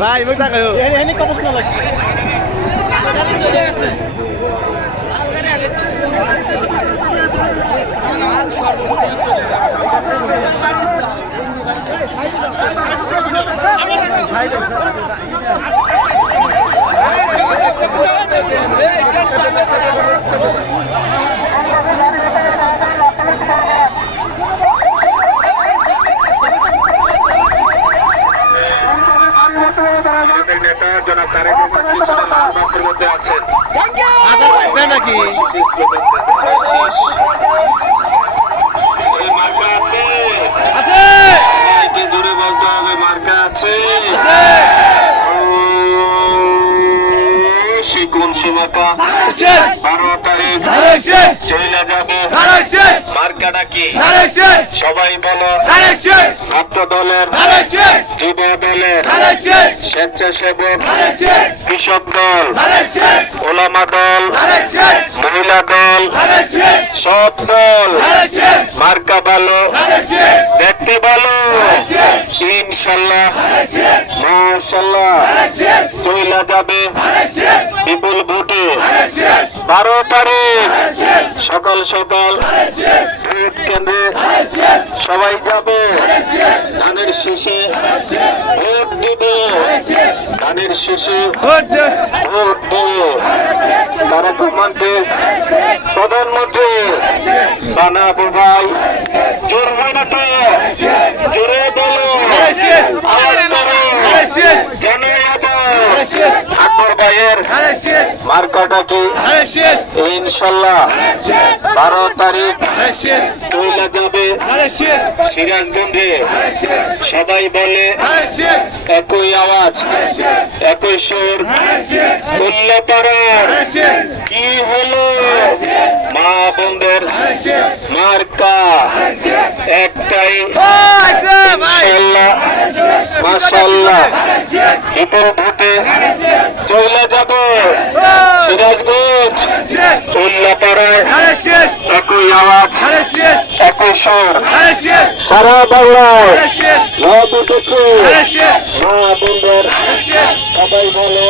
ভাই মুখ তাকাও এনে কত শোনা লাগে চলে গেছে লাল গাড়ি আগেছে আর সর্বপ্রথম চলে নেতা জনাব তারেক রহমান কিছুটা লাল বাসের মধ্যে আছেন নাকি মার্কা আছে আছে সবাইকে জোরে বলতে হবে মার্কা আছে সে কোন সীমাকা 12 তারিখ চলে যাবে মার্কাটা কি সবাই বলো ছাত্র দলের যুব দলের স্বেচ্ছাসেবক কৃষক দল ওলামা দল মহিলা দল সব দল মার্কা ভালো দেখতে ভালো ইনশাল্লাহ মাশাল্লাহ চলে যাবে বিপুল ভোটে 12 তারিখ সকাল সকাল ভোট কেন্দ্রে সবাই যাবে ধানের শেষে ভোট দিবে ধানের শেষে ভোট দিবে তারা প্রধানমন্ত্রী বানাবো ভাই জোর হয় না তো জোরে বলো আকবর ভাইয়ের মার্কাটা কি ইনশাল্লাহ 12 তারিখ চলে যাবে সিরাজগঞ্জে সবাই বলে একই আওয়াজ একই সুর উল্লাপাড়ার কি হলো মা বোনদের মার্কা একটাই ইনশাল্লাহ মাশাআল্লাহ বিপুল ভোটে চলে যাবে সিরাজগঞ্জ উল্লাপাড়ায় একই আওয়াজ একই সুর সারা বাংলায় মা বোনদের সবাই বলে